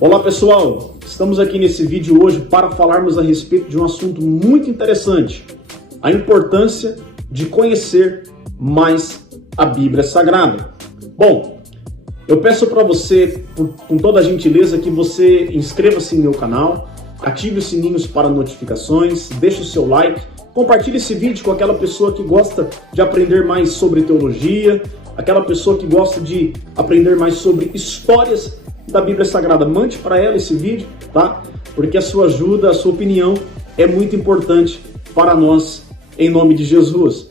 Olá pessoal, estamos aqui nesse vídeo hoje para falarmos a respeito de um assunto muito interessante, a importância de conhecer mais a Bíblia Sagrada. Bom, eu peço para você, com toda a gentileza, que você inscreva-se no meu canal, ative os sininhos para notificações, deixe o seu like, compartilhe esse vídeo com aquela pessoa que gosta de aprender mais sobre teologia, aquela pessoa que gosta de aprender mais sobre histórias da Bíblia Sagrada. Mande para ela esse vídeo, tá? Porque a sua ajuda, a sua opinião é muito importante para nós, em nome de Jesus.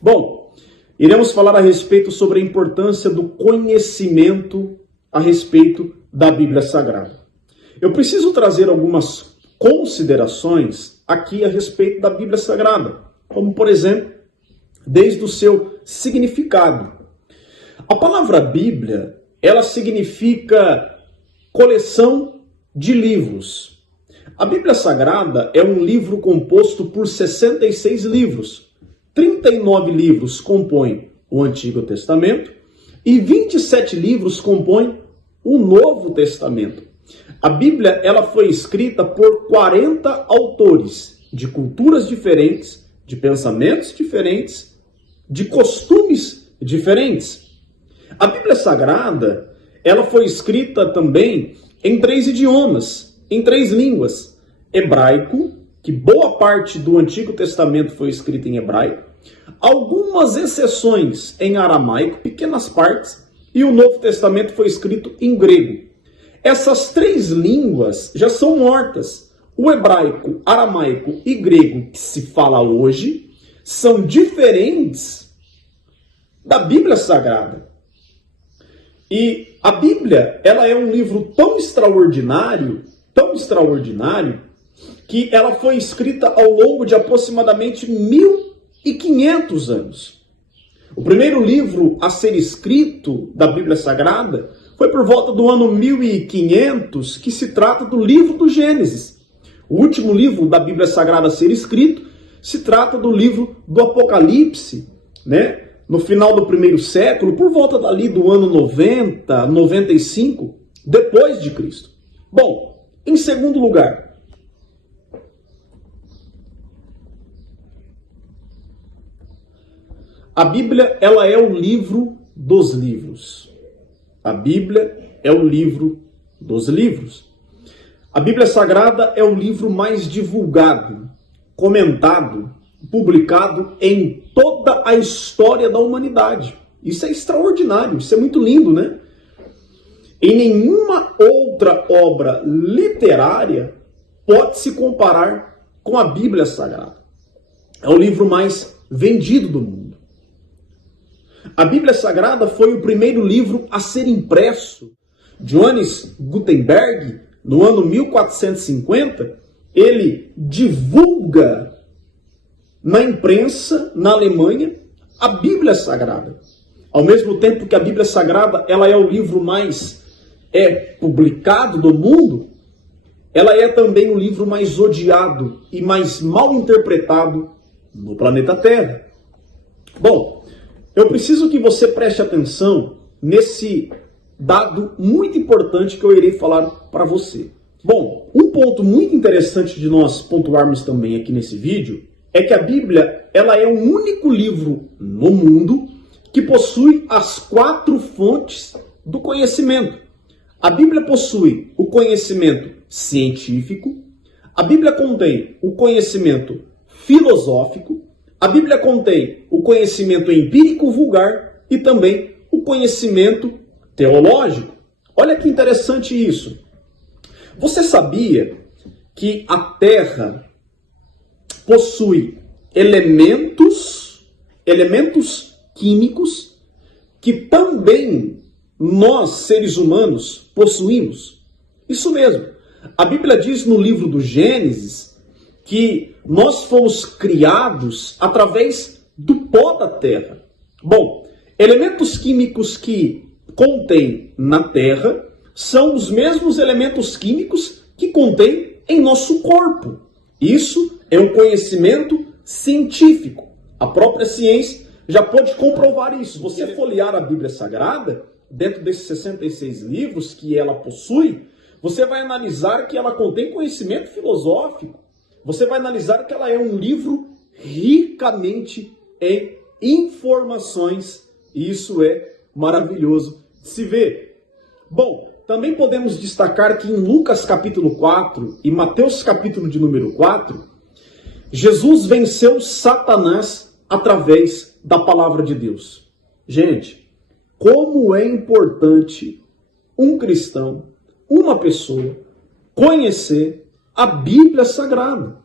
Bom, iremos falar a respeito sobre a importância do conhecimento a respeito da Bíblia Sagrada. Eu preciso trazer algumas considerações aqui a respeito da Bíblia Sagrada, como por exemplo, desde o seu significado. A palavra Bíblia, ela significa coleção de livros. A Bíblia Sagrada é um livro composto por 66 livros. 39 livros compõem o Antigo Testamento e 27 livros compõem o Novo Testamento. A Bíblia, ela foi escrita por 40 autores de culturas diferentes, de pensamentos diferentes, de costumes diferentes. A Bíblia Sagrada, ela foi escrita também em 3 idiomas, em 3 línguas. Hebraico, que boa parte do Antigo Testamento foi escrita em hebraico, algumas exceções em aramaico, pequenas partes, e o Novo Testamento foi escrito em grego. Essas 3 línguas já são mortas. O hebraico, aramaico e grego que se fala hoje são diferentes da Bíblia Sagrada. E a Bíblia, ela é um livro tão extraordinário, que ela foi escrita ao longo de aproximadamente 1500 anos. O primeiro livro a ser escrito da Bíblia Sagrada foi por volta do ano 1500, que se trata do livro do Gênesis. O último livro da Bíblia Sagrada a ser escrito se trata do livro do Apocalipse, né? No final do primeiro século, por volta dali do ano 90, 95, depois de Cristo. Bom, em segundo lugar, a Bíblia, ela é o livro dos livros. A Bíblia é o livro dos livros. A Bíblia Sagrada é o livro mais divulgado, comentado, publicado em toda a história da humanidade. Isso é extraordinário, isso é muito lindo, né? Em nenhuma outra obra literária pode se comparar com a Bíblia Sagrada. É o livro mais vendido do mundo. A Bíblia Sagrada foi o primeiro livro a ser impresso. Johannes Gutenberg, no ano 1450, ele divulga na imprensa, na Alemanha, a Bíblia Sagrada. Ao mesmo tempo que a Bíblia Sagrada, ela é o livro mais publicado do mundo, ela é também o livro mais odiado e mais mal interpretado no planeta Terra. Bom, eu preciso que você preste atenção nesse dado muito importante que eu irei falar para você. Bom, um ponto muito interessante de nós pontuarmos também aqui nesse vídeo é que a Bíblia, ela é o único livro no mundo que possui as 4 fontes do conhecimento. A Bíblia possui o conhecimento científico, a Bíblia contém o conhecimento filosófico, a Bíblia contém o conhecimento empírico vulgar e também o conhecimento teológico. Olha que interessante isso. Você sabia que a Terra possui elementos químicos que também nós, seres humanos, possuímos? Isso mesmo. A Bíblia diz no livro do Gênesis que nós fomos criados através do pó da terra. Bom, elementos químicos que contém na terra são os mesmos elementos químicos que contém em nosso corpo. Isso é um conhecimento científico. A própria ciência já pode comprovar isso. Se você folhear a Bíblia Sagrada, dentro desses 66 livros que ela possui, Você vai analisar que ela contém conhecimento filosófico. Você vai analisar que ela é um livro ricamente em informações. E isso é maravilhoso de se ver. Bom, também podemos destacar que em Lucas capítulo 4 e Mateus capítulo de número 4, Jesus venceu Satanás através da palavra de Deus. Gente, como é importante um cristão, uma pessoa, conhecer a Bíblia Sagrada.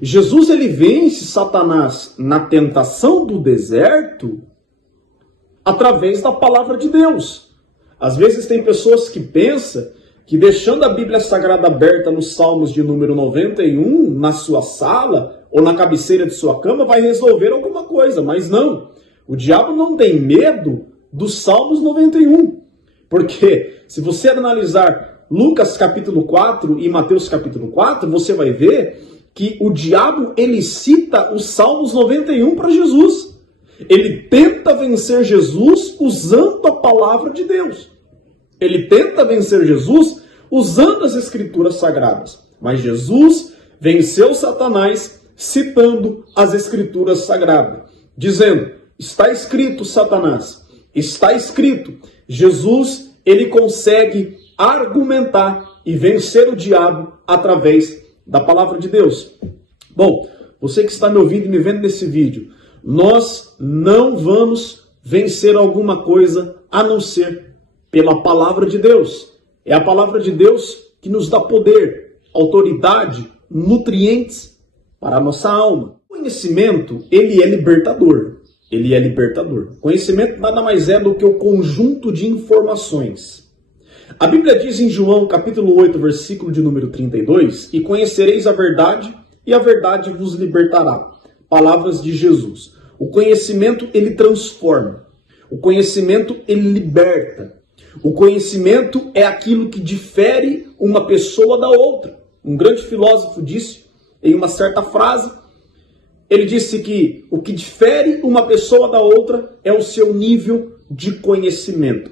Jesus, ele vence Satanás na tentação do deserto através da palavra de Deus. Às vezes tem pessoas que pensam que deixando a Bíblia Sagrada aberta nos Salmos de número 91, na sua sala ou na cabeceira de sua cama, vai resolver alguma coisa, mas não. O diabo não tem medo dos Salmos 91. Porque se você analisar Lucas capítulo 4 e Mateus capítulo 4, você vai ver que o diabo, ele cita os Salmos 91 para Jesus. Ele tenta vencer Jesus usando a palavra de Deus. Ele tenta vencer Jesus usando as Escrituras Sagradas. Mas Jesus venceu Satanás citando as Escrituras Sagradas. Dizendo, está escrito, Satanás, está escrito. Jesus, ele consegue argumentar e vencer o diabo através da palavra de Deus. Bom, você que está me ouvindo e me vendo nesse vídeo, nós não vamos vencer alguma coisa a não ser pela palavra de Deus. É a palavra de Deus que nos dá poder, autoridade, nutrientes para a nossa alma. O conhecimento, ele é libertador. Ele é libertador. Conhecimento nada mais é do que o conjunto de informações. A Bíblia diz em João capítulo 8, versículo de número 32, e conhecereis a verdade, e a verdade vos libertará. Palavras de Jesus. O conhecimento, ele transforma. O conhecimento, ele liberta. O conhecimento é aquilo que difere uma pessoa da outra. Um grande filósofo disse, em uma certa frase, ele disse que o que difere uma pessoa da outra é o seu nível de conhecimento.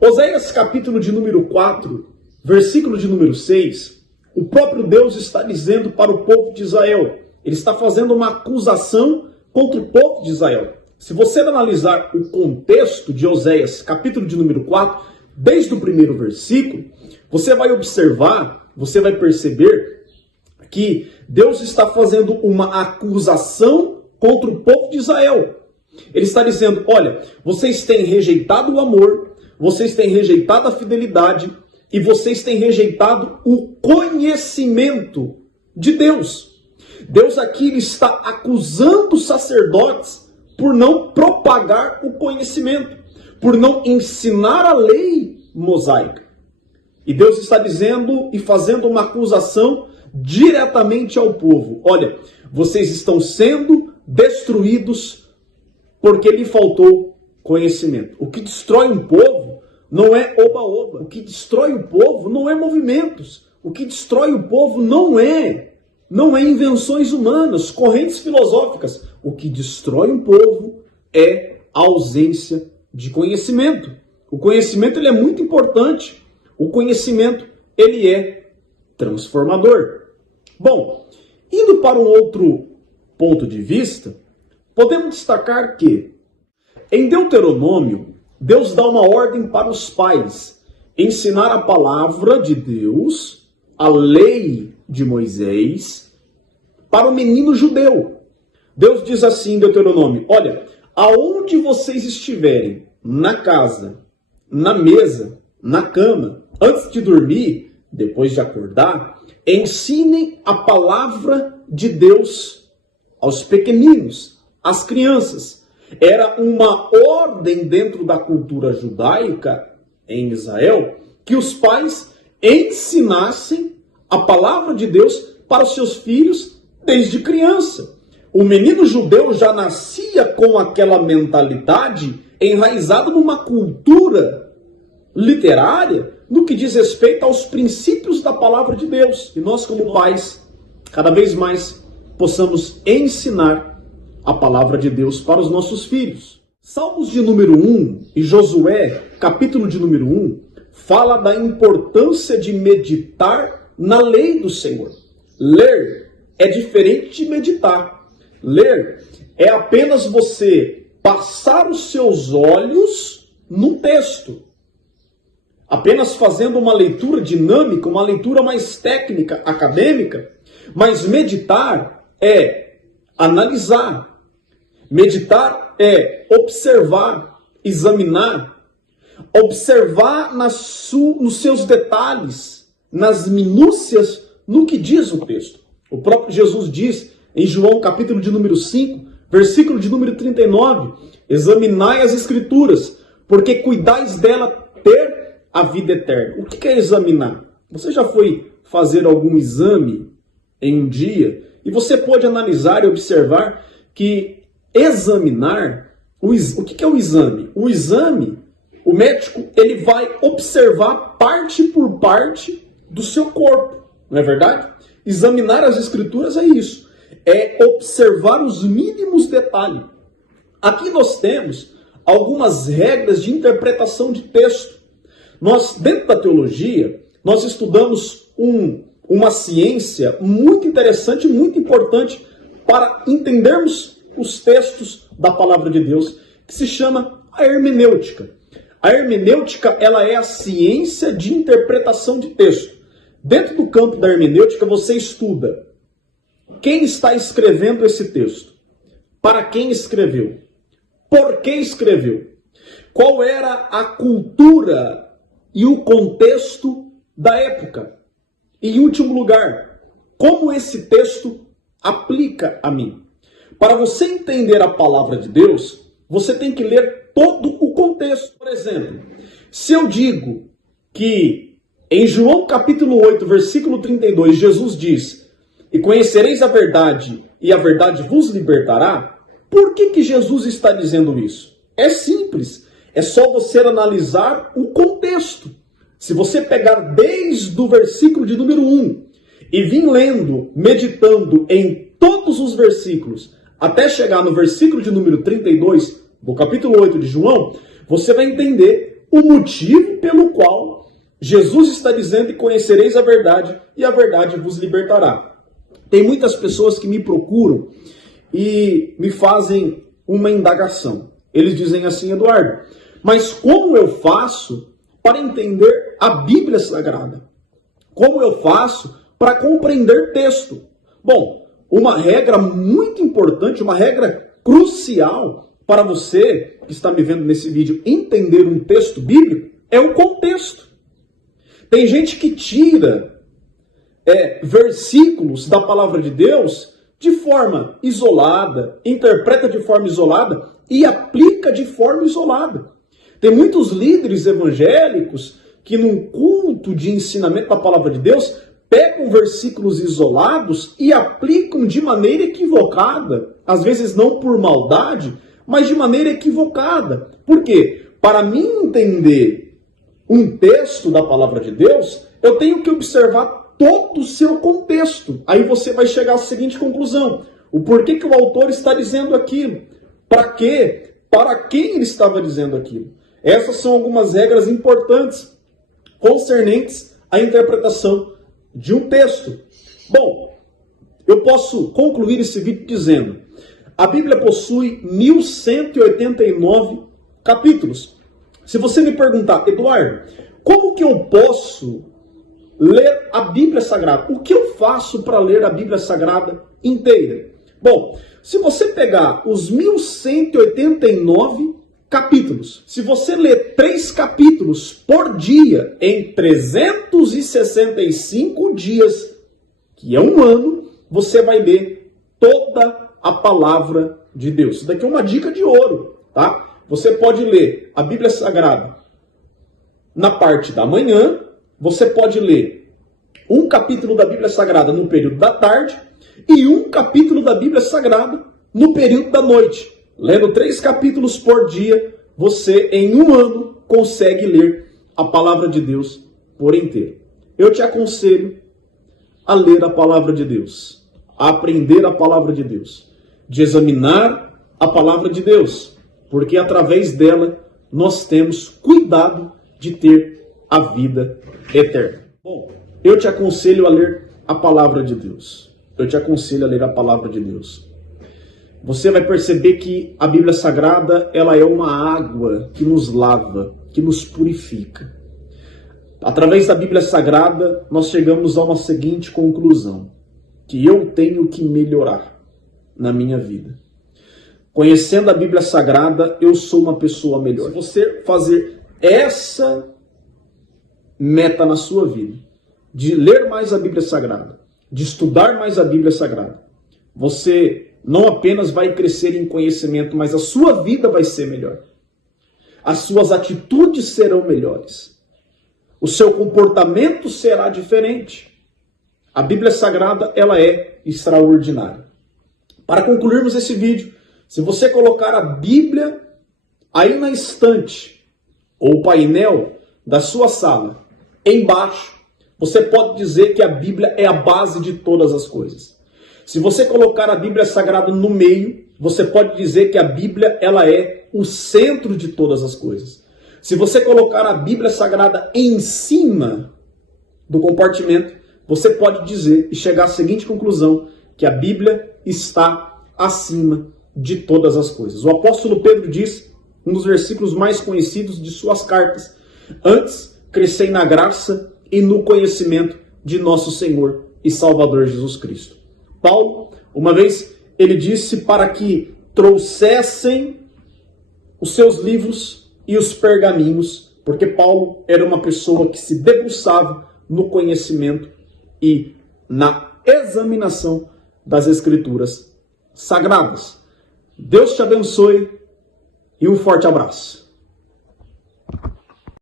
Oséias capítulo de número 4, versículo de número 6, o próprio Deus está dizendo para o povo de Israel. Ele está fazendo uma acusação contra o povo de Israel. Se você analisar o contexto de Oséias, capítulo de número 4, desde o primeiro versículo, você vai observar, você vai perceber que Deus está fazendo uma acusação contra o povo de Israel. Ele está dizendo, olha, vocês têm rejeitado o amor, vocês têm rejeitado a fidelidade e vocês têm rejeitado o conhecimento de Deus. Deus aqui está acusando os sacerdotes por não propagar o conhecimento, por não ensinar a lei mosaica. E Deus está dizendo e fazendo uma acusação diretamente ao povo. Olha, vocês estão sendo destruídos porque lhe faltou conhecimento. O que destrói um povo não é oba-oba. O que destrói o povo não é movimentos. O que destrói o povo não é invenções humanas, correntes filosóficas. O que destrói um povo é a ausência de conhecimento. O conhecimento, ele é muito importante. O conhecimento, ele é transformador. Bom, indo para um outro ponto de vista, podemos destacar que em Deuteronômio, Deus dá uma ordem para os pais ensinar a palavra de Deus, a lei de Moisés, para o menino judeu. Deus diz assim em Deuteronômio, olha, aonde vocês estiverem, na casa, na mesa, na cama, antes de dormir, depois de acordar, ensinem a palavra de Deus aos pequeninos, às crianças. Era uma ordem dentro da cultura judaica em Israel que os pais ensinassem a palavra de Deus para os seus filhos desde criança. O menino judeu já nascia com aquela mentalidade enraizada numa cultura literária no que diz respeito aos princípios da palavra de Deus. E nós, como pais, cada vez mais possamos ensinar a palavra de Deus para os nossos filhos. Salmos de número 1 e Josué, capítulo de número 1, fala da importância de meditar na lei do Senhor. Ler é diferente de meditar. Ler é apenas você passar os seus olhos no texto, apenas fazendo uma leitura dinâmica, uma leitura mais técnica, acadêmica. Mas meditar é analisar. Meditar é observar, examinar. Observar nos seus detalhes, nas minúcias, no que diz o texto. O próprio Jesus diz em João capítulo de número 5, versículo de número 39, examinai as Escrituras, porque cuidais dela ter a vida eterna. O que é examinar? Você já foi fazer algum exame em um dia e você pode analisar e observar que examinar, o que é o exame? O exame, o médico, ele vai observar parte por parte do seu corpo, não é verdade? Examinar as Escrituras é isso, é observar os mínimos detalhes. Aqui nós temos algumas regras de interpretação de texto. Nós, dentro da teologia, nós estudamos uma ciência muito interessante, muito importante para entendermos os textos da palavra de Deus, que se chama a hermenêutica. A hermenêutica, ela é a ciência de interpretação de texto. Dentro do campo da hermenêutica, você estuda quem está escrevendo esse texto, para quem escreveu, por que escreveu, qual era a cultura e o contexto da época. E, em último lugar, como esse texto aplica a mim. Para você entender a palavra de Deus, você tem que ler todo o contexto. Por exemplo, se eu digo que em João capítulo 8, versículo 32, Jesus diz: e conhecereis a verdade, e a verdade vos libertará. Por que Jesus está dizendo isso? É simples, é só você analisar o contexto. Se você pegar desde o versículo de número 1 e vir lendo, meditando em todos os versículos, até chegar no versículo de número 32, do capítulo 8 de João, você vai entender o motivo pelo qual Jesus está dizendo: e conhecereis a verdade, e a verdade vos libertará. Tem muitas pessoas que me procuram e me fazem uma indagação. Eles dizem assim: Eduardo, mas como eu faço para entender a Bíblia Sagrada? Como eu faço para compreender texto? Bom, uma regra muito importante, uma regra crucial para você que está me vendo nesse vídeo entender um texto bíblico é o contexto. Tem gente que tira versículos da palavra de Deus de forma isolada, interpreta de forma isolada e aplica de forma isolada. Tem muitos líderes evangélicos que num culto de ensinamento da palavra de Deus pegam versículos isolados e aplicam de maneira equivocada, às vezes não por maldade, mas de maneira equivocada. Por quê? Para mim entender um texto da palavra de Deus, eu tenho que observar todo o seu contexto. Aí você vai chegar à seguinte conclusão: o porquê que o autor está dizendo aquilo? Para quê? Para quem ele estava dizendo aquilo? Essas são algumas regras importantes concernentes à interpretação de um texto. Bom, eu posso concluir esse vídeo dizendo: a Bíblia possui 1189 capítulos. Se você me perguntar: Eduardo, como que eu posso ler a Bíblia Sagrada? O que eu faço para ler a Bíblia Sagrada inteira? Bom, se você pegar os 1189 capítulos, se você ler 3 capítulos por dia em 365 dias, que é um ano, você vai ler toda a palavra de Deus. Isso daqui é uma dica de ouro, tá? Você pode ler a Bíblia Sagrada na parte da manhã, você pode ler um capítulo da Bíblia Sagrada no período da tarde e um capítulo da Bíblia Sagrada no período da noite. Lendo 3 capítulos por dia, você em um ano consegue ler a palavra de Deus por inteiro. Eu te aconselho a ler a palavra de Deus, a aprender a palavra de Deus, de examinar a palavra de Deus, porque através dela nós temos cuidado de ter a vida eterna. Bom, eu te aconselho a ler a palavra de Deus. Eu te aconselho a ler a palavra de Deus. Você vai perceber que a Bíblia Sagrada, ela é uma água que nos lava, que nos purifica. Através da Bíblia Sagrada, nós chegamos a uma seguinte conclusão: que eu tenho que melhorar na minha vida. Conhecendo a Bíblia Sagrada, eu sou uma pessoa melhor. Se você fazer essa meta na sua vida, de ler mais a Bíblia Sagrada, de estudar mais a Bíblia Sagrada, você não apenas vai crescer em conhecimento, mas a sua vida vai ser melhor. As suas atitudes serão melhores. O seu comportamento será diferente. A Bíblia Sagrada, ela é extraordinária. Para concluirmos esse vídeo, se você colocar a Bíblia aí na estante ou painel da sua sala, embaixo, você pode dizer que a Bíblia é a base de todas as coisas. Se você colocar a Bíblia Sagrada no meio, você pode dizer que a Bíblia ela é o centro de todas as coisas. Se você colocar a Bíblia Sagrada em cima do compartimento, você pode dizer e chegar à seguinte conclusão, que a Bíblia está acima de todas as coisas. O apóstolo Pedro diz, um dos versículos mais conhecidos de suas cartas: antes crescei na graça e no conhecimento de nosso Senhor e Salvador Jesus Cristo. Paulo, uma vez, ele disse para que trouxessem os seus livros e os pergaminhos, porque Paulo era uma pessoa que se debruçava no conhecimento e na examinação das Escrituras Sagradas. Deus te abençoe e um forte abraço.